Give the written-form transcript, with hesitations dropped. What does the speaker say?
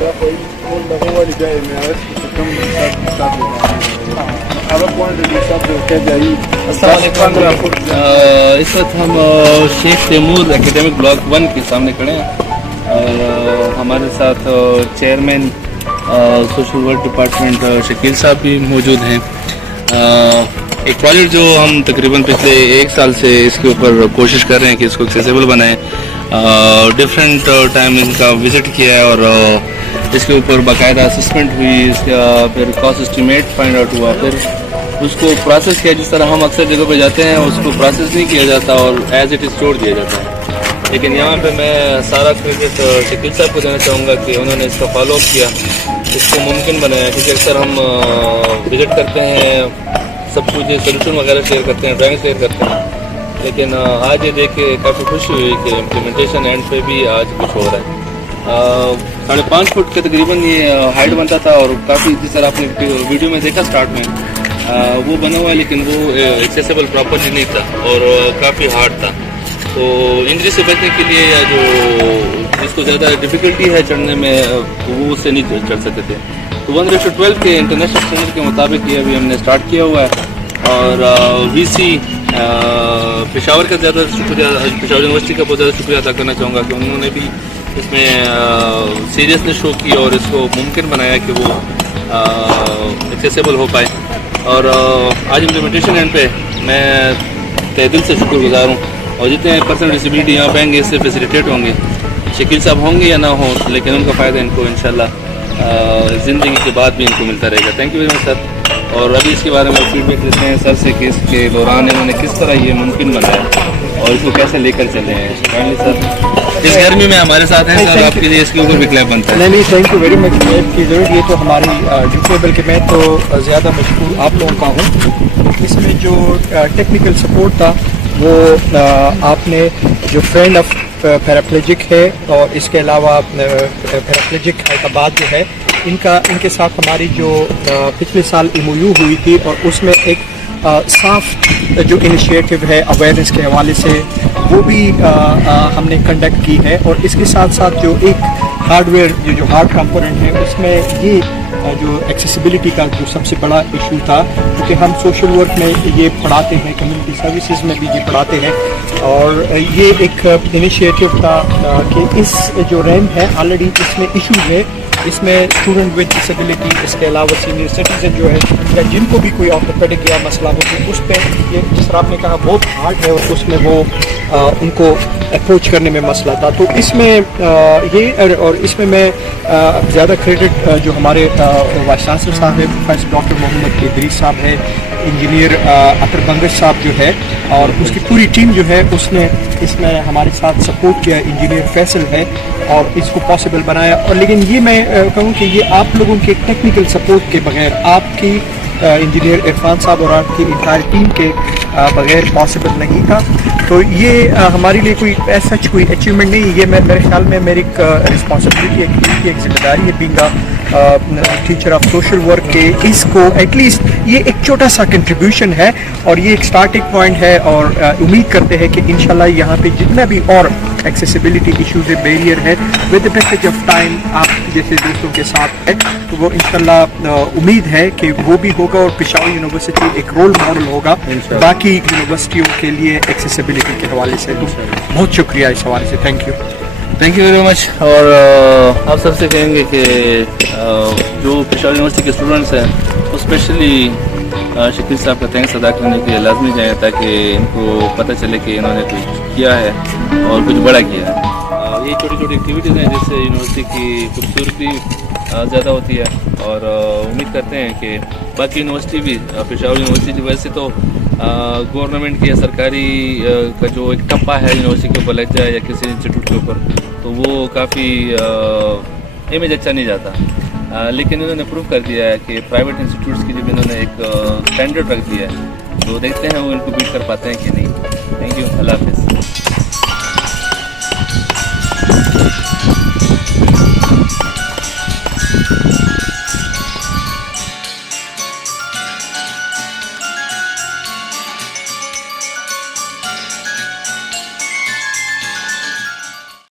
هو اللي جاي ما يعرفش يكمل عرف واحد اللي صدر كده جاي. السلام علیکم. اس وقت ہم شیخ تیمور اکیڈمک بلاک 1 کے سامنے کھڑے ہیں اور ہمارے ساتھ chairman social work department Shakeel صاحب بھی موجود ہیں. ایک پروجیکٹ جو ہم تقریباً پچھلے 1 سال سے اس کے اوپر کوشش کر رہے ہیں کہ اس کو ایکسیسیبل بنائیں. ڈفرینٹ ٹائم ان کا وزٹ کیا ہے اور اس کے اوپر باقاعدہ اسسمنٹ ہوئی, اس کا پھر کاسٹ اسٹیمیٹ فائنڈ آؤٹ ہوا, پھر اس کو پروسیس کیا. جس طرح ہم اکثر جگہ پہ جاتے ہیں اس کو پروسیس نہیں کیا جاتا اور ایز اٹ از چھوڑ دیا جاتا ہے. لیکن یہاں پہ میں سارا کریڈٹ شکیل صاحب کو دینا چاہوں گا کہ انہوں نے اس کا فالو اپ کیا, اس کو ممکن بنایا. کیونکہ اکثر ہم وزٹ کرتے ہیں, سب کچھ سولوشن وغیرہ شیئر کرتے ہیں, ڈرائنگ شیئر کرتے ہیں, لیکن آج یہ دیکھ کے کافی خوشی ہوئی کہ امپلیمنٹیشن اینڈ پہ بھی آج کچھ ہو رہا ہے. 5.5 فٹ کے تقریباً یہ ہائٹ بنتا تھا اور کافی جس طرح آپ نے ویڈیو میں دیکھا اسٹارٹ میں وہ بنا ہوا ہے, لیکن وہ ایکسیسیبل پراپرلی نہیں تھا اور کافی ہارڈ تھا. تو انجری سے بچنے کے لیے یا جو جس کو زیادہ ڈیفیکلٹی ہے چڑھنے میں وہ اس سے نہیں چڑھ سکتے تھے. تو 1:12 کے انٹرنیشنل اسٹینڈرڈ کے مطابق یہ ابھی ہم نے اسٹارٹ کیا ہوا ہے. اور وی سی پشاور کا زیادہ شکریہ, پشاور یونیورسٹی کا بہت زیادہ شکریہ ادا کرنا چاہوں گا کہ انہوں نے بھی اس میں سیریسنس شو کی اور اس کو ممکن بنایا کہ وہ ایکسیسیبل ہو پائے. اور آج امپلیمنٹیشن اینڈ پہ میں تہ دل سے شکر گزار ہوں. اور جتنے پرسنل ڈسیبلٹی یہاں پہ آئیں گے اس سے فیسیلیٹیٹ ہوں گے, شکیل صاحب ہوں گے یا نہ ہوں, لیکن ان کا فائدہ ان کو انشاءاللہ زندگی کے بعد بھی ان کو ملتا رہے گا. تھینک یو ویری مچ سر. اور ابھی اس کے بارے میں فیڈ بیک لیتے ہیں سر سے کہ اس کے دوران انہوں نے کس طرح یہ ممکن بنایا اور اس کو کیسے لے کر چلے ہیں. سر اس گرمی میں ہمارے ساتھ ہیں سر, آپ کے لیے اس کے اوپر بھی کلیپ بنتا ہے. نہیں تھینک یو ویری مچ. کی ضرورت یہ تو ہماری ڈیوٹی, بلکہ میں تو زیادہ مشکور آپ لوگوں کا ہوں. اس میں جو ٹیکنیکل سپورٹ تھا وہ آپ نے جو فرینڈ آف پیراپلیجک ہے اور اس کے علاوہ پیراپلیجک حیدرآباد جو ہے ان کے ساتھ ہماری جو پچھلے سال MOU ہوئی تھی اور اس میں ایک صاف جو انیشیٹو ہے اویئرنیس کے حوالے سے وہ بھی ہم نے کنڈکٹ کی ہے. اور اس کے ساتھ ساتھ جو ایک ہارڈ ویئر جو ہارڈ کمپوننٹ ہے اس میں یہ جو ایکسیسیبلٹی کا جو سب سے بڑا ایشو تھا, کیونکہ ہم سوشل ورک میں یہ پڑھاتے ہیں, کمیونٹی سروسز میں بھی یہ پڑھاتے ہیں, اور یہ ایک انیشیٹو تھا کہ اس جو ریم ہے آلریڈی اس میں ایشوز ہے, اس میں اسٹوڈنٹ ود ڈسیبلٹی, اس کے علاوہ سینئر سٹیزن جو ہے یا جن کو بھی کوئی آرتھوپیڈک یا مسئلہ ہو تو اس پہ یہ جس طرح آپ نے کہا بہت ہارڈ ہے اور اس میں وہ ان کو اپروچ کرنے میں مسئلہ تھا. تو اس میں یہ اور اس میں میں زیادہ کریڈٹ جو ہمارے وائس چانسلر صاحب ہیں پروفیسر ڈاکٹر محمد ادریس صاحب ہے, انجینئر اطہر بنگش صاحب جو ہے اور اس کی پوری ٹیم جو ہے اس نے اس میں ہمارے ساتھ سپورٹ کیا, انجینئر فیصل ہے اور اس کو پاسبل بنایا. اور لیکن یہ میں کہوں کہ یہ آپ لوگوں کے ٹیکنیکل سپورٹ کے بغیر, آپ کی انجینئر عرفان صاحب اور آپ کی انٹائر ٹیم کے بغیر پاسبل نہیں تھا. تو یہ ہمارے لیے کوئی ایسا کوئی اچیومنٹ نہیں, یہ میرے خیال میں میری ایک رسپانسبلٹی ہے, ایک ذمہ داری ہے being teacher of social work کے اس کو ایٹ لیسٹ یہ ایک چھوٹا سا کنٹریبیوشن ہے اور یہ ایک اسٹارٹنگ پوائنٹ ہے. اور امید کرتے ہیں کہ انشاءاللہ یہاں پہ جتنا بھی اور ایکسیسیبلٹی ایشوز ہے, بیریئر ہے, with the passage of time آپ جیسے دوستوں کے ساتھ ہے تو وہ انشاءاللہ امید ہے کہ وہ بھی ہوگا اور پشاور یونیورسٹی ایک رول ماڈل ہوگا باقی یونیورسٹیوں کے لیے ایکسیسیبلٹی کے حوالے سے. تو بہت شکریہ اس حوالے سے. Thank you very much. اور آپ سب سے کہیں گے کہ جو پشاور یونیورسٹی کے اسٹوڈنٹس ہیں وہ اسپیشلی شکیل صاحب کا تھینکس ادا کرنے کے لیے لازمی جائیں تاکہ ان کو پتہ چلے کہ انہوں نے کچھ کیا ہے اور کچھ بڑا کیا ہے. یہ چھوٹی چھوٹی ایکٹیویٹیز ہیں جس سے یونیورسٹی کی خوبصورتی زیادہ ہوتی ہے اور امید کرتے ہیں کہ باقی یونیورسٹی بھی پشاور یونیورسٹی ویسے تو گورنمنٹ کی یا سرکاری کا جو ایک ٹپا ہے یونیورسٹی کے اوپر لگ جائے یا کسی انسٹیٹیوٹ کے اوپر تو وہ کافی امیج اچھا نہیں جاتا, لیکن انہوں نے پروو کر دیا ہے کہ پرائیویٹ انسٹیٹیوٹس کی جب انہوں نے ایک اسٹینڈرڈ رکھ دیا ہے تو دیکھتے ہیں وہ ان کو بیٹ کر پاتے ہیں کہ نہیں. Thank you. اللہ حافظ.